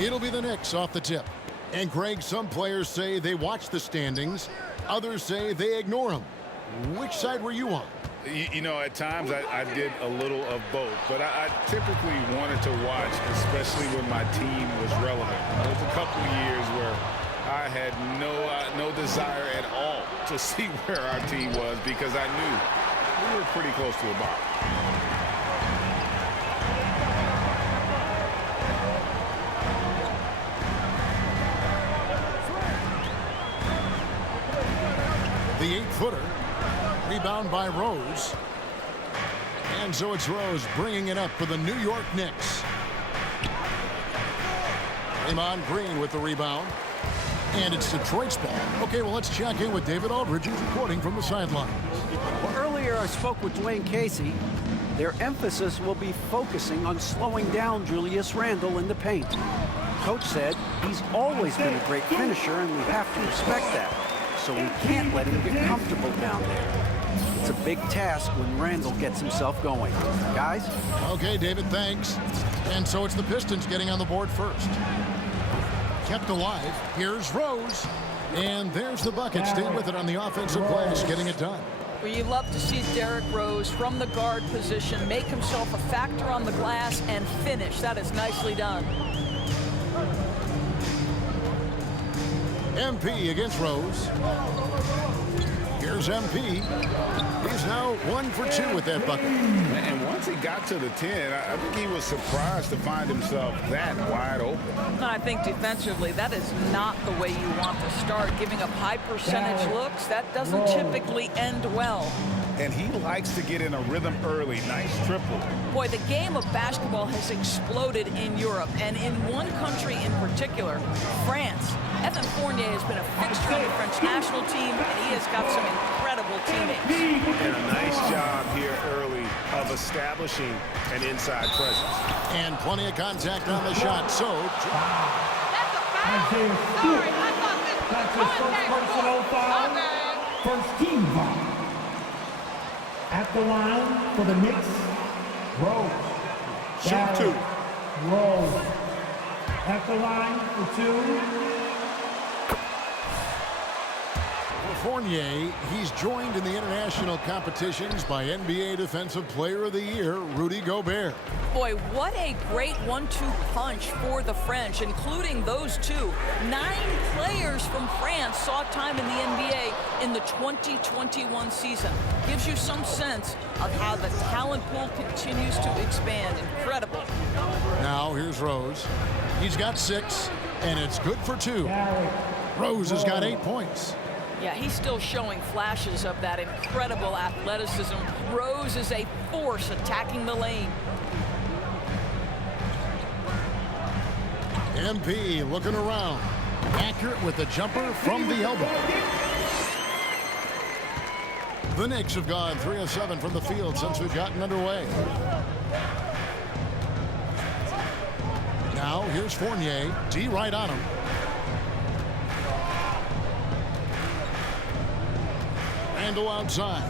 It'll be the Knicks off the tip. And Greg, some players say they watch the standings. Others say they ignore them. Which side were you on? You know, at times I did a little of both, but I typically wanted to watch, especially when my team was relevant. There was a couple of years where I had no desire at all to see where our team was because I knew we were pretty close to the bottom. The 8-footer. Rebound by Rose. And so it's Rose bringing it up for the New York Knicks. Draymond Green with the rebound. And it's Detroit's ball. Okay, well, let's check in with David Aldridge, who's reporting from the sidelines. Well, earlier I spoke with Dwayne Casey. Their emphasis will be focusing on slowing down Julius Randle in the paint. Coach said he's always been a great finisher, and we have to respect that. So we can't let him get comfortable down there. It's a big task when Randle gets himself going. Guys? Okay, David, thanks. And so it's the Pistons getting on the board first. Kept alive. Here's Rose. And there's the bucket. Stay with it on the offensive glass, getting it done. Well, you love to see Derrick Rose from the guard position make himself a factor on the glass and finish. That is nicely done. MP against Rose. Here's MP. He's now 1 for 2 with that bucket. And once he got to the 10, I think he was surprised to find himself that wide open. I think defensively, that is not the way you want to start. Giving up high percentage looks, that doesn't typically end well. And he likes to get in a rhythm early. Nice triple. Boy, the game of basketball has exploded in Europe, and in one country in particular, France. Evan Fournier has been a fixture on the French national team, and he has got some incredible teammates. And a nice job here early of establishing an inside presence. And plenty of contact on the shot. So, That's a foul. Sorry, I thought this was a contact personal foul. First team foul. At the line for the Knicks, Rose. Shoot two. Rose. At the line for 2. Fournier, he's joined in the international competitions by NBA Defensive Player of the Year, Rudy Gobert. Boy, what a great 1-2 punch for the French, including those two. 9 players from France saw time in the NBA in the 2021 season. Gives you some sense of how the talent pool continues to expand. Incredible. Now here's Rose. He's got 6, and it's good for 2. Rose has got 8 points. Yeah, he's still showing flashes of that incredible athleticism. Rose is a force attacking the lane. MP looking around. Accurate with the jumper from the elbow. The Knicks have gone 3 of 7 from the field since we've gotten underway. Now here's Fournier. D right on him. Randle outside.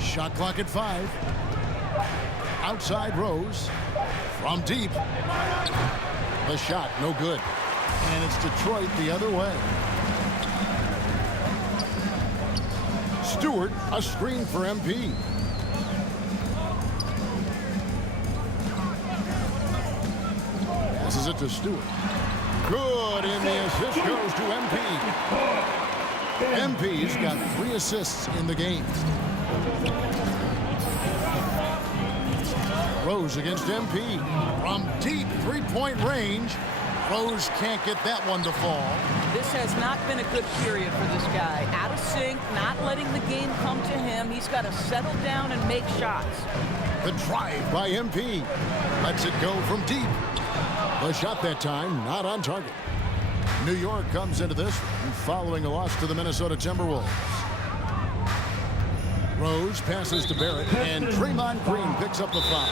Shot clock at 5. Outside Rose. From deep. The shot, no good. And it's Detroit the other way. Stewart, a screen for MP. Passes it to Stewart. Good, and the assist goes to MP. MP's got 3 assists in the game. Rose against MP. From deep 3-point range. Rose can't get that one to fall. This has not been a good period for this guy. Out of sync, not letting the game come to him. He's got to settle down and make shots. The drive by MP. Lets it go from deep. The shot that time not on target. New York comes into this one following a loss to the Minnesota Timberwolves. Rose passes to Barrett, and Draymond Green picks up the foul.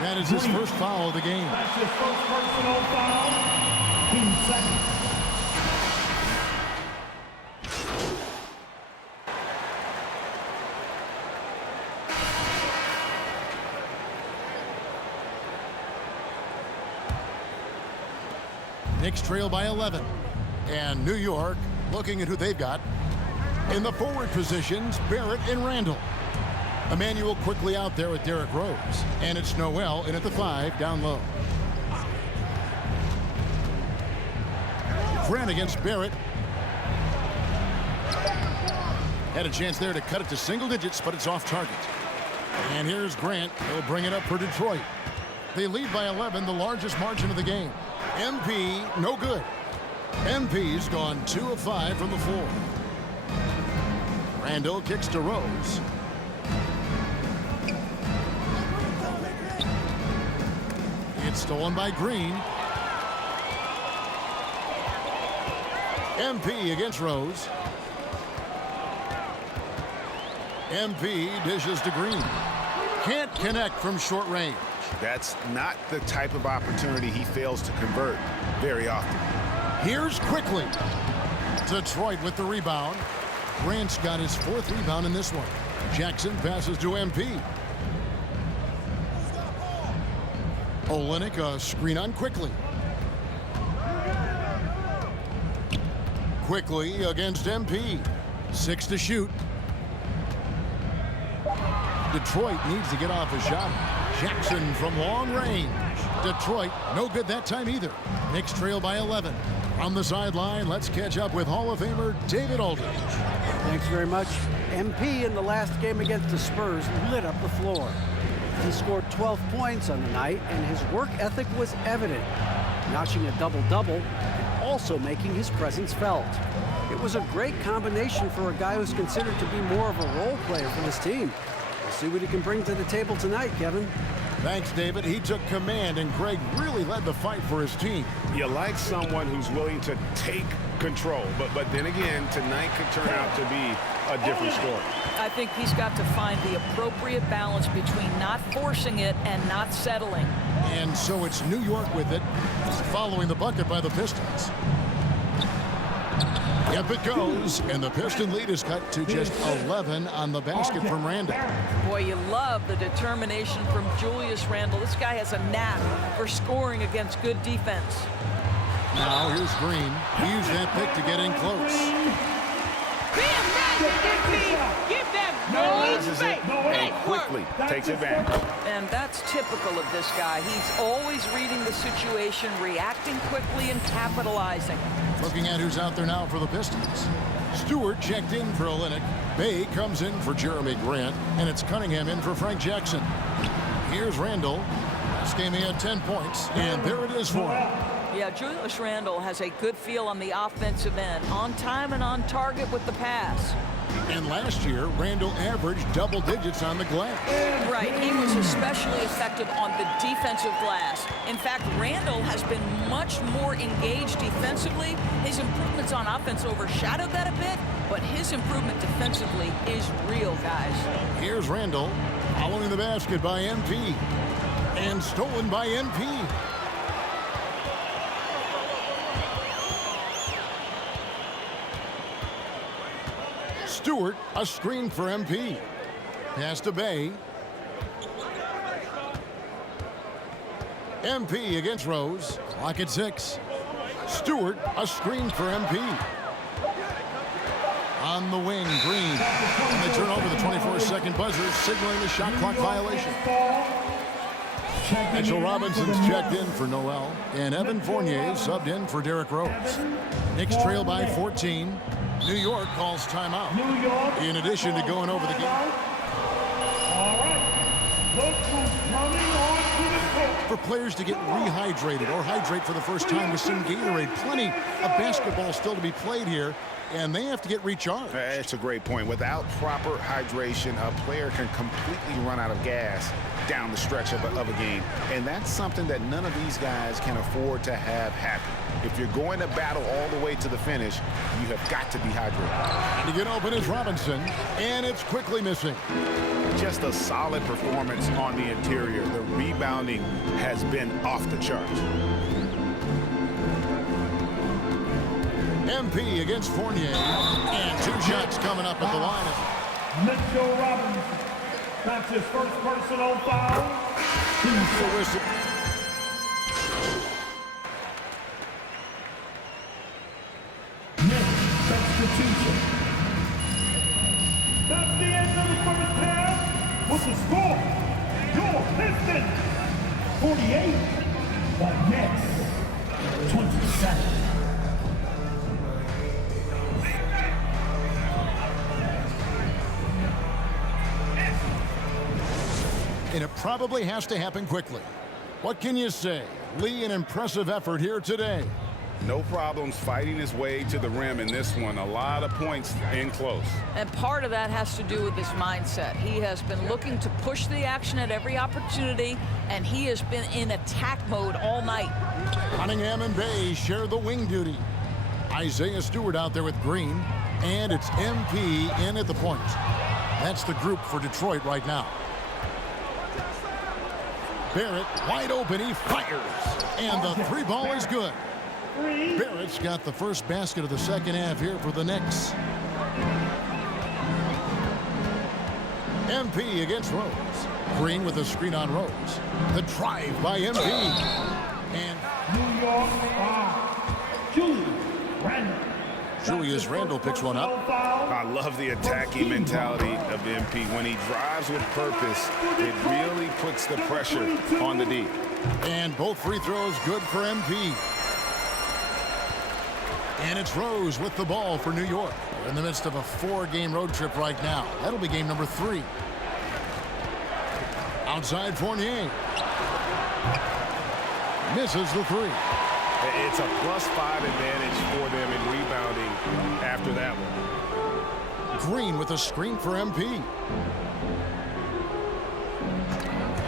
That is his first foul of the game. That's his first personal foul. Team second. Knicks trail by 11. And New York looking at who they've got. In the forward positions, Barrett and Randall. Emmanuel quickly out there with Derrick Rose. And it's Noel in at the 5 down low. Grant against Barrett. Had a chance there to cut it to single digits, but it's off target. And here's Grant. He'll bring it up for Detroit. They lead by 11, the largest margin of the game. MP, no good. MP's gone 2 of 5 from the floor. Randall kicks to Rose. It's stolen by Green. MP against Rose. MP dishes to Green. Can't connect from short range. That's not the type of opportunity he fails to convert very often. Here's quickly. Detroit with the rebound. Grant's got his 4th rebound in this one. Jackson passes to MP. Olynyk a screen on Quickly. Quickly against MP. 6 to shoot. Detroit needs to get off a shot. Jackson from long range. Detroit, no good that time either. Knicks trail by 11. On the sideline, let's catch up with Hall of Famer David Aldridge. Thanks very much. MP in the last game against the Spurs lit up the floor. He scored 12 points on the night, and his work ethic was evident, notching a double-double and also making his presence felt. It was a great combination for a guy who's considered to be more of a role player for this team. We'll see what he can bring to the table tonight, Kevin. Thanks, David. He took command, and Greg really led the fight for his team. You like someone who's willing to take control, but then again, tonight could turn out to be a different story. I think he's got to find the appropriate balance between not forcing it and not settling. And so it's New York with it, following the bucket by the Pistons. Up it goes, and the Piston lead is cut to just 11 on the basket from Randall. Boy, you love the determination from Julius Randle. This guy has a knack for scoring against good defense. Now here's Green. He used that pick to get in close. Be a man, give them no space. And quickly takes advantage. And that's typical of this guy. He's always reading the situation, reacting quickly, and capitalizing. Looking at who's out there now for the Pistons. Stewart checked in for Olynyk. Bay comes in for Jeremy Grant. And it's Cunningham in for Frank Jackson. Here's Randall. Last game he had 10 points. And there it is for him. Yeah, Julius Randle has a good feel on the offensive end. On time and on target with the pass. And last year, Randall averaged double digits on the glass. Right, he was especially effective on the defensive glass. In fact, Randall has been much more engaged defensively. His improvements on offense overshadowed that a bit, but his improvement defensively is real, guys. Here's Randall, following the basket by MP. And stolen by MP. Stewart, a screen for MP. Pass to Bay. MP against Rose. Clock at 6. Stewart, a screen for MP. On the wing, Green. And they turn over the 24-second buzzer, signaling the shot clock violation. Mitchell Robinson's checked in for Noel. And Evan Fournier subbed in for Derrick Rose. Knicks trail by 14. New York calls timeout. In addition to going over the game. All right. Look who's coming on to the court. For players to get rehydrated or hydrate for the first time with some Gatorade. Plenty of basketball still to be played here, and they have to get recharged. That's a great point. Without proper hydration, a player can completely run out of gas down the stretch of a game. And that's something that none of these guys can afford to have happen. If you're going to battle all the way to the finish, you have got to be hydrated. To get open is Robinson, and it's quickly missing. Just a solid performance on the interior. The rebounding has been off the charts. MP against Fournier, and 2 shots coming up at the line. Mitchell Robinson. That's his first personal foul. The whistle. 48. The Knicks, 27. And it probably has to happen quickly. What can you say? Lee, an impressive effort here today. No problems fighting his way to the rim in this one. A lot of points in close. And part of that has to do with his mindset. He has been looking to push the action at every opportunity, and he has been in attack mode all night. Cunningham and Bay share the wing duty. Isaiah Stewart out there with Green, and it's MP in at the point. That's the group for Detroit right now. Barrett wide open, he fires, and the three ball is good. Barrett's got the first basket of the second half here for the Knicks. MP against Rose. Green with a screen on Rose. The drive by MP. And New York, Julius Randle. Julius Randle picks one up. I love the attacking mentality of MP. When he drives with purpose, it really puts the pressure on the D. And both free throws good for MP. And it's Rose with the ball for New York. They're in the midst of a 4-game road trip right now. That'll be game number 3. Outside Fournier. Misses the 3. It's a +5 advantage for them in rebounding after that one. Green with a screen for MP.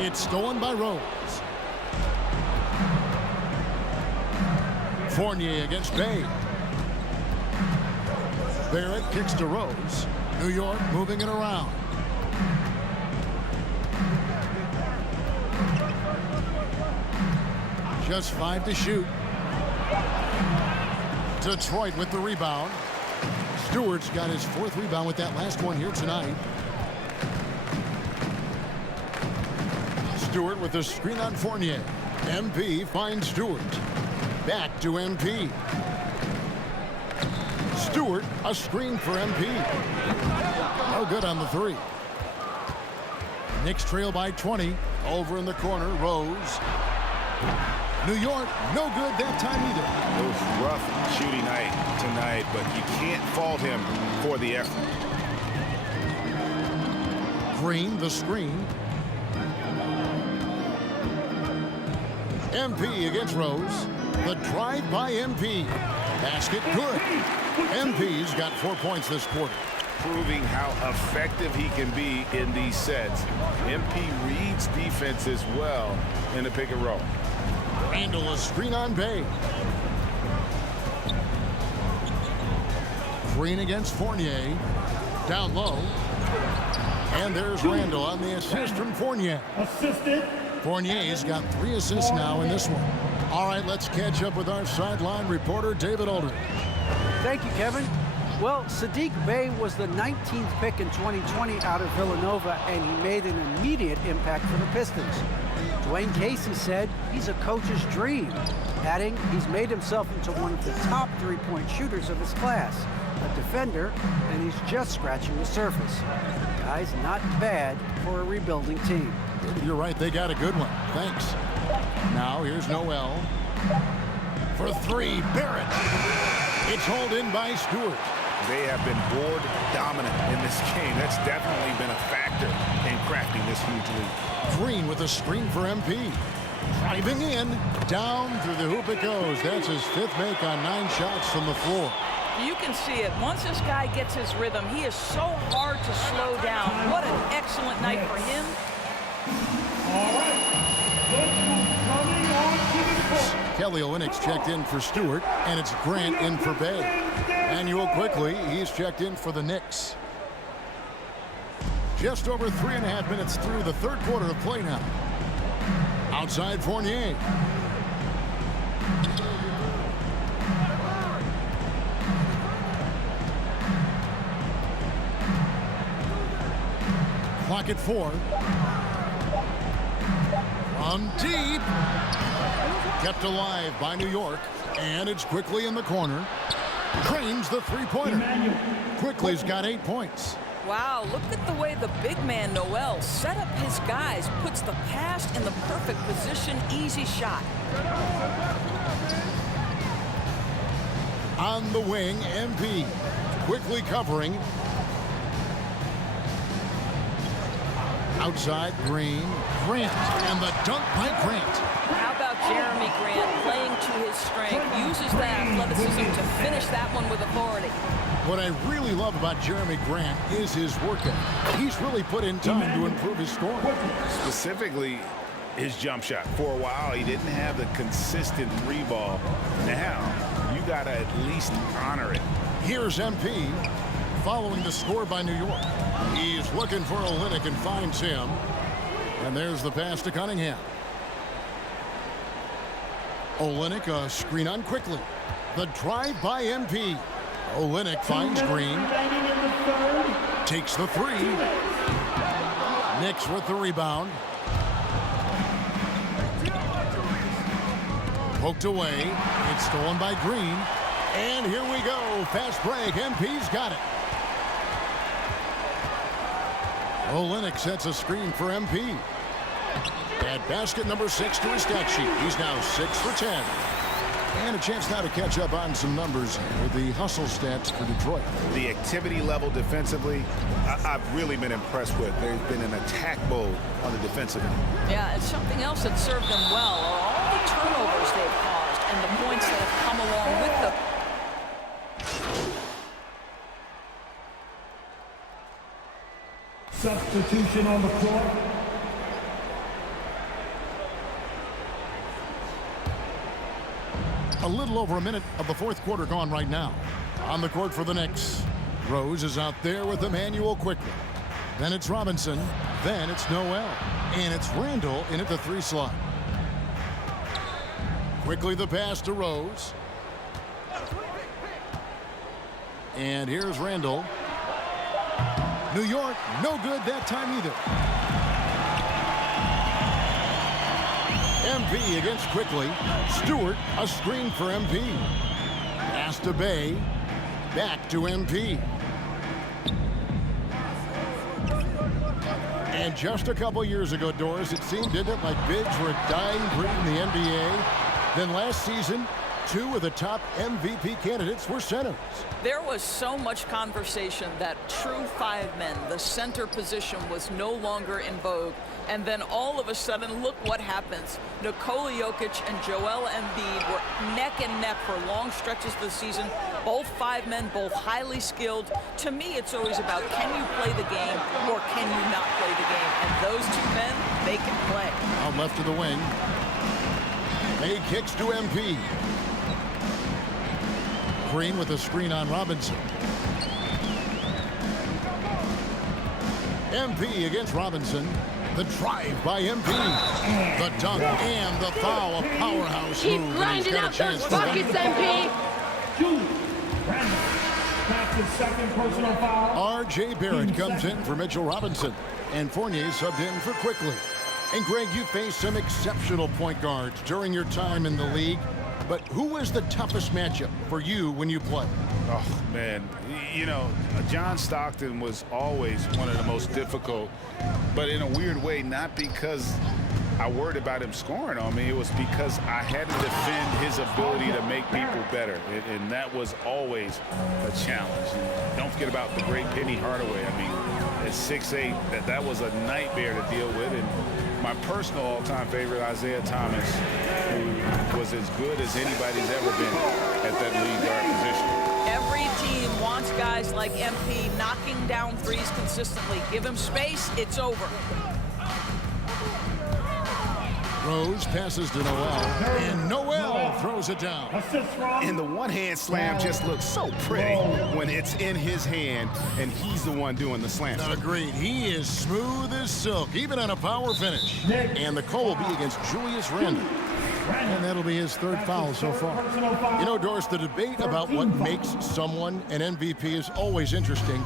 It's stolen by Rose. Fournier against Bay. Barrett kicks to Rose. New York moving it around. Just 5 to shoot. Detroit with the rebound. Stewart's got his 4th rebound with that last one here tonight. Stewart with a screen on Fournier. MP finds Stewart. Back to MP. Stewart, a screen for MP. No good on the 3. Knicks trail by 20. Over in the corner, Rose. New York, no good that time either. It was rough shooting night tonight, but you can't fault him for the effort. Green, the screen. MP against Rose. The drive by MP. Basket good. MP's got 4 points this quarter. Proving how effective he can be in these sets. MP reads defenses well in the pick and roll. Randle a screen on Bay. Green against Fournier. Down low. And there's Randle on the assist from Fournier. Assisted. Fournier's got 3 assists now in this one. All right, let's catch up with our sideline reporter, David Aldridge. Thank you, Kevin. Well, Sadiq Bey was the 19th pick in 2020 out of Villanova, and he made an immediate impact for the Pistons. Dwayne Casey said he's a coach's dream, adding he's made himself into one of the top 3-point shooters of his class, a defender, and he's just scratching the surface. Guy's not bad for a rebuilding team. You're right, they got a good one. Thanks. Now here's Noel. For 3, Barrett. It's hauled in by Stewart. They have been board dominant in this game. That's definitely been a factor in crafting this huge lead. Green with a screen for MP. Driving in. Down through the hoop it goes. That's his 5th make on 9 shots from the floor. You can see it. Once this guy gets his rhythm, he is so hard to slow down. What an excellent night for him. All right. Coming on to the court. Kelly Olynyk's checked in for Stewart, and it's Grant in for Bay. Manuel quickly, he's checked in for the Knicks. Just over 3.5 minutes through the 3rd quarter of play now. Outside Fournier. Clock at 4. From deep. Kept alive by New York, and it's quickly in the corner. Cranes the 3-pointer. Quickly's got 8 points. Wow, look at the way the big man, Noel, set up his guys, puts the pass in the perfect position, easy shot. On the wing, MP quickly covering. Outside, Green, Grant, and the dunk by Grant. How about Jeremy Grant playing to his strength, uses that athleticism to finish that one with authority. What I really love about Jeremy Grant is his work ethic. He's really put in time to improve his score. Specifically, his jump shot. For a while, he didn't have the consistent three ball. Now, you got to at least honor it. Here's MP following the score by New York. He's looking for Olynyk and finds him. And there's the pass to Cunningham. Olynyk, a screen on quickly. The drive by MP. Olynyk finds Green. Takes the three. Knicks with the rebound. Poked away. It's stolen by Green. And here we go. Fast break. MP's got it. Olynyk sets a screen for MP. At basket number 6 to his stat sheet. He's now 6 for 10. And a chance now to catch up on some numbers with the hustle stats for Detroit. The activity level defensively, I've really been impressed with. There's been an attack mode on the defensive end. Yeah, and something else that served them well are all the turnovers they've caused and the points that have come along with them. Substitution on the court. A little over a minute of the fourth quarter gone right now. On the court for the Knicks. Rose is out there with Emmanuel quickly. Then it's Robinson. Then it's Noel. And it's Randall in at the 3 slot. Quickly the pass to Rose. And here's Randall. New York, no good that time either. MP against quickly. Stewart, a screen for MP. Pass to Bay. Back to MP. And just a couple years ago, Doris, it seemed, didn't it, like bigs were a dying breed in the NBA. Then last season, 2 of the top MVP candidates were centers. There was so much conversation that true 5 men, the center position, was no longer in vogue. And then all of a sudden, look what happens. Nikola Jokic and Joel Embiid were neck and neck for long stretches of the season. Both 5 men, both highly skilled. To me, it's always about, can you play the game or can you not play the game? And those 2 men, they can play. Out left of the wing. Bay kicks to MP. Green with a screen on Robinson. MP against Robinson. The drive by MP. The dunk and the foul. A powerhouse Keep move. grinding out those buckets, MP. That's his second personal foul. R.J. Barrett comes in for Mitchell Robinson. And Fournier subbed in for Quickly. And Greg, you faced some exceptional point guards during your time in the league. But who was the toughest matchup for you when you played? Oh, man. You know, John Stockton was always one of the most difficult, but in a weird way, not because I worried about him scoring on me. It was because I had to defend his ability to make people better, and that was always a challenge. And don't forget about the great Penny Hardaway. I mean, at 6'8", that was a nightmare to deal with. And my personal all-time favorite, Isaiah Thomas, who was as good as anybody's ever been at that lead guard position. Every team wants guys like MP knocking down threes consistently. Give him space, it's over. Rose passes to Noel, and Noel throws it down. And the one-hand slam just looks so pretty when it's in his hand, and he's the one doing the slam. Agreed. He is smooth as silk, even on a power finish. And the call will be against Julius Randle. And that'll be his 3rd foul so far. You know, Doris, the debate about what makes someone an MVP is always interesting.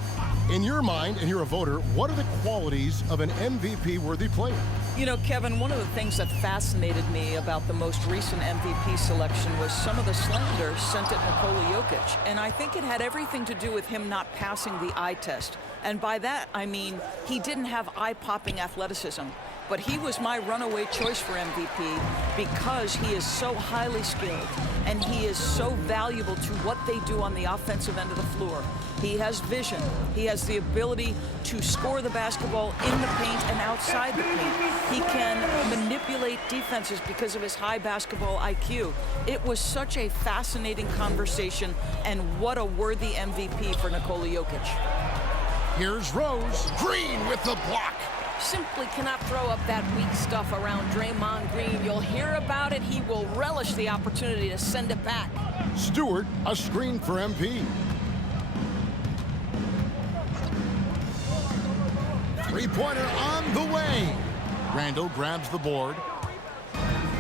In your mind, and you're a voter, what are the qualities of an MVP-worthy player? You know, Kevin, one of the things that fascinated me about the most recent MVP selection was some of the slander sent at Nikola Jokic. And I think it had everything to do with him not passing the eye test. And by that, I mean he didn't have eye-popping athleticism, but he was my runaway choice for MVP because he is so highly skilled and he is so valuable to what they do on the offensive end of the floor. He has vision. He has the ability to score the basketball in the paint and outside the paint. He can manipulate defenses because of his high basketball IQ. It was such a fascinating conversation, and what a worthy MVP for Nikola Jokic. Here's Rose. Green with the block. Simply cannot throw up that weak stuff around Draymond Green. You'll hear about it. He will relish the opportunity to send it back. Stewart, a screen for MP. Three-pointer on the way. Randall grabs the board.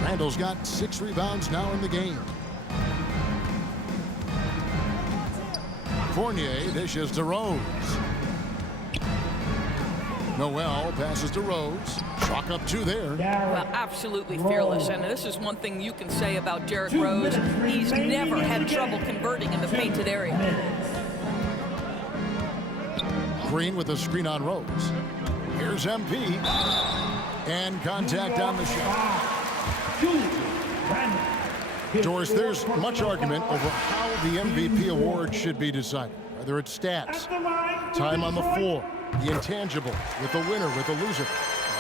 Randall's got 6 rebounds now in the game. Fournier dishes to Rose. Noel passes to Rose. Chalk up 2 there. Well, absolutely fearless. And this is one thing you can say about Derrick Rose. He's never had trouble converting in the painted area. Green with a screen on Rose. Here's MP. And contact on the shot. Doris, there's much argument over how the MVP award should be decided. Whether it's stats, time on the floor, the intangible, with the winner, with the loser.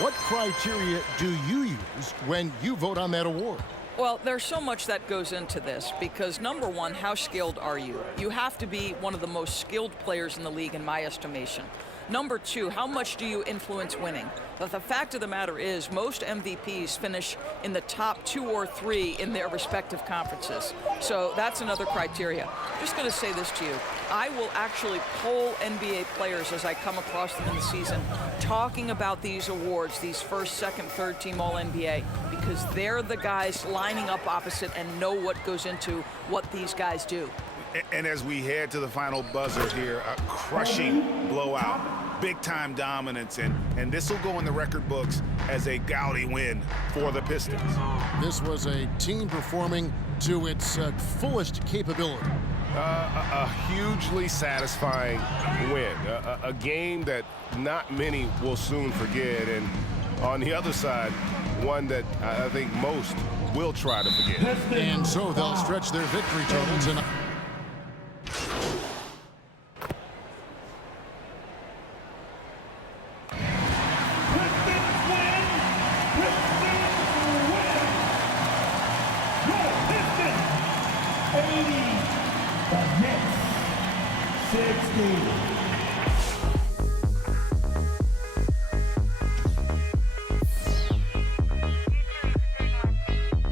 What criteria do you use when you vote on that award? Well, there's so much that goes into this because, number one, how skilled are you? You have to be one of the most skilled players in the league, in my estimation. Number two, how much do you influence winning? But the fact of the matter is most MVPs finish in the top 2 or 3 in their respective conferences. So that's another criteria. I'm just going to say this to you. I will actually poll NBA players as I come across them in the season, talking about these awards, these first, second, third team All-NBA, because they're the guys lining up opposite and know what goes into what these guys do. And as we head to the final buzzer here, a crushing blowout, big-time dominance, and this will go in the record books as a gaudy win for the Pistons. This was a team performing to its fullest capability. A hugely satisfying win, a game that not many will soon forget, and on the other side, one that I think most will try to forget. And so they'll stretch their victory totals in.